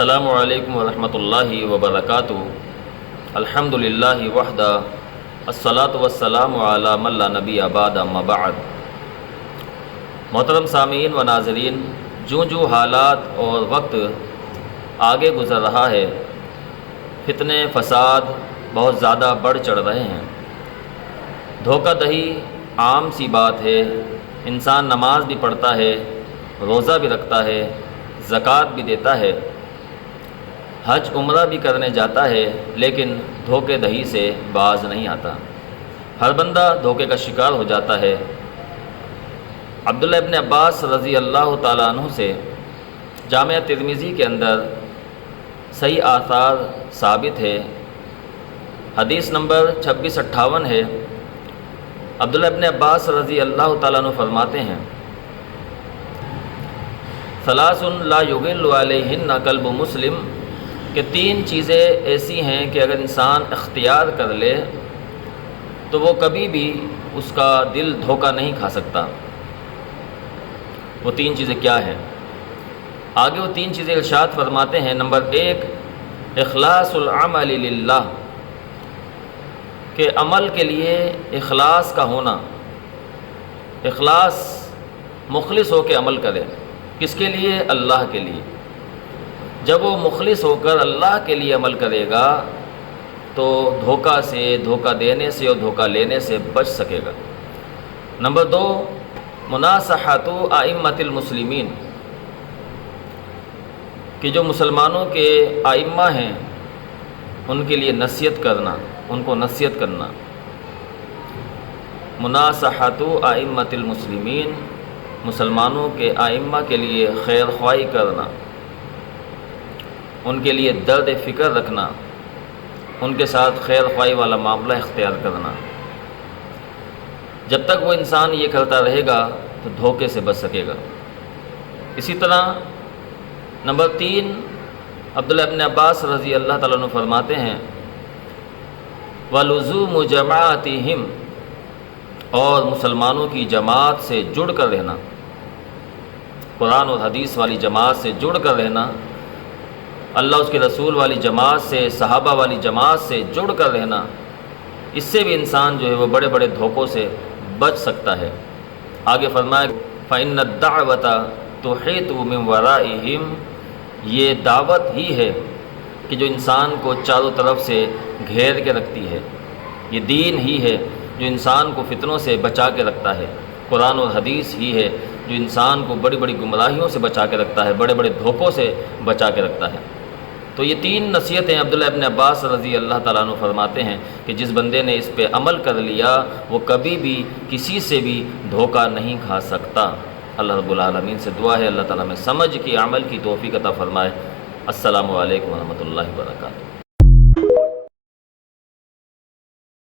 السلام علیکم ورحمۃ اللہ وبرکاتہ۔ الحمدللہ وحدہ، الصلاۃ والسلام علی من لا نبی بعد، اما بعد۔ محترم سامعین و ناظرین، جو حالات اور وقت آگے گزر رہا ہے، فتنے فساد بہت زیادہ بڑھ چڑھ رہے ہیں۔ دھوکہ دہی عام سی بات ہے۔ انسان نماز بھی پڑھتا ہے، روزہ بھی رکھتا ہے، زکوٰۃ بھی دیتا ہے، حج عمرہ بھی کرنے جاتا ہے، لیکن دھوکے دہی سے باز نہیں آتا۔ ہر بندہ دھوکے کا شکار ہو جاتا ہے۔ عبداللہ ابن عباس رضی اللہ تعالیٰ عنہ سے جامعہ ترمذی کے اندر صحیح آثار ثابت ہے۔ حدیث نمبر 2658 ہے۔ عبداللہ ابن عباس رضی اللہ تعالیٰ عنہ فرماتے ہیں، ثلاث لا یغل علیہن قلب مسلم، کہ تین چیزیں ایسی ہیں کہ اگر انسان اختیار کر لے تو وہ کبھی بھی اس کا دل دھوکہ نہیں کھا سکتا۔ وہ تین چیزیں کیا ہیں؟ آگے وہ تین چیزیں ارشاد فرماتے ہیں۔ نمبر 1، اخلاص العمل للہ، کہ عمل کے لیے اخلاص کا ہونا، اخلاص، مخلص ہو کے عمل کرے۔ کس کے لیے؟ اللہ کے لیے۔ جب وہ مخلص ہو کر اللہ کے لیے عمل کرے گا تو دھوکہ سے، دھوکہ دینے سے اور دھوکہ لینے سے بچ سکے گا۔ نمبر 2، مناصحۃ ائمۃ المسلمین، کہ جو مسلمانوں کے ائمہ ہیں ان کے لیے نصیحت کرنا، ان کو نصیحت کرنا۔ مناصحۃ ائمۃ المسلمین، مسلمانوں کے ائمہ کے لیے خیر خواہی کرنا، ان کے لیے درد فکر رکھنا، ان کے ساتھ خیر خواہی والا معاملہ اختیار کرنا۔ جب تک وہ انسان یہ کرتا رہے گا تو دھوکے سے بچ سکے گا۔ اسی طرح نمبر 3، عبداللہ ابن عباس رضی اللہ تعالیٰ عنہ فرماتے ہیں، وَلُزُومُ جَمَاعَتِهِمْ، اور مسلمانوں کی جماعت سے جڑ کر رہنا، قرآن اور حدیث والی جماعت سے جڑ کر رہنا، اللہ اس کے رسول والی جماعت سے، صحابہ والی جماعت سے جڑ کر رہنا۔ اس سے بھی انسان جو ہے وہ بڑے بڑے دھوکوں سے بچ سکتا ہے۔ آگے فرمایا، فَإِنَّ الدَّعْوَةَ تُحِيطُ مِنْ وَرَائِهِمْ، یہ دعوت ہی ہے کہ جو انسان کو چاروں طرف سے گھیر کے رکھتی ہے۔ یہ دین ہی ہے جو انسان کو فتنوں سے بچا کے رکھتا ہے۔ قرآن اور حدیث ہی ہے جو انسان کو بڑی بڑی گمراہیوں سے بچا کے رکھتا ہے، بڑے بڑے دھوکوں سے بچا کے رکھتا ہے۔ تو یہ تین نصیحتیں عبداللہ ابن عباس رضی اللہ تعالیٰ عنہ فرماتے ہیں کہ جس بندے نے اس پہ عمل کر لیا وہ کبھی بھی کسی سے بھی دھوکہ نہیں کھا سکتا۔ اللہ رب العالمین سے دعا ہے اللہ تعالیٰ میں سمجھ کی عمل کی توفیق عطا فرمائے۔ السلام علیکم ورحمۃ اللہ وبرکاتہ۔